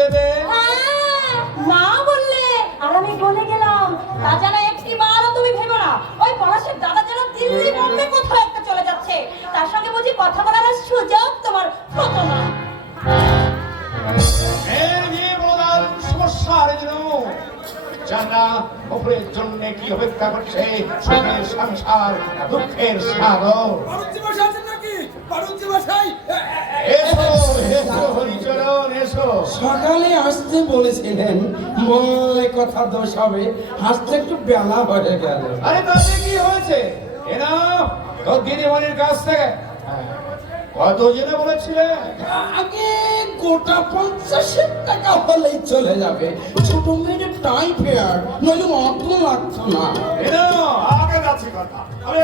দেবে? হ্যাঁ, মা বললে আর আমি বলে গেলাম তাছাড়া একটি বারও তুমি ভেবো না ওই পলাশের দাদা যেন দিল্লি বোম্বে কোথাও একটা চলে যাচ্ছে। তার সঙ্গে বুঝি কথা বলার সুযোগ তোমার হতো না। জানা অপরের জন্য কি অপেক্ষা করছে? সুখের সংসার দুঃখের সাগর বাড়ুজ্জি মশাই আছেন নাকি? বাড়ুজ্জি মশাই সকালে আসতে বলেছিলেন বললে কথা দোষ হবে আসতে একটু বেলা হয়ে গেল। আরে তাতে কি হয়েছে? এনা তোর দিদিমণির কাছ থেকে। কত জেনে বলেছিলে? আগে গোটা পঞ্চাশের টাকা হলেই চলে যাবে। ছোট মেয়ের টাইফেয়ার নইলে অত লাগতো না। আগে যাচ্ছে কথা। আমি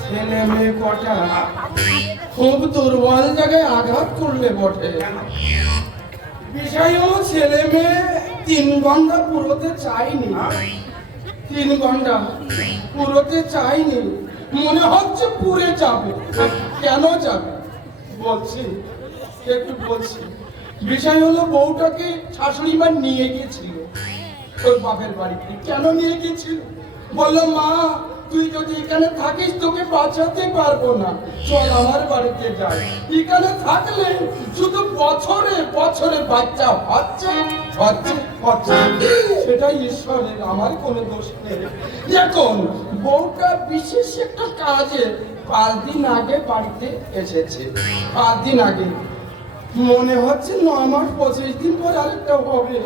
ছেলে মেয়ে কটা? খুব দুর্বল জায়গায় আঘাত করলে বটে। ছেলে মেয়ে তিন ঘণ্টা পুরোতে চাইনি তিন ঘণ্টা পুরোতে চাইনি মনে হচ্ছে পুরে যাবে। কেন যাবে? বলছি, একটু বলছি। বিষয় হলো বউটাকে শাশুড়ি মা নিয়ে গিয়েছিল ওর বাপের বাড়িতে। কেন নিয়ে গিয়েছিল বলল, মা, তুই যদি এখানে থাকিস, তোকে বাঁচাতে পারব না। চল আমার বাড়িতে যাই। এখানে থাকলে শুধু বছরে বছরে বাচ্চা হচ্ছে হচ্ছে হচ্ছে। সেটাই ঈশ্বরের, আমার কোনো দোষ নেই। এখন বউটা বিশেষ একটা কাজে পাঁচ দিন আগে বাড়িতে এসেছে। পাঁচ দিন আগে। মনে হচ্ছে নয় মাস, পঁচিশ দিন পর আরেকটা হবে।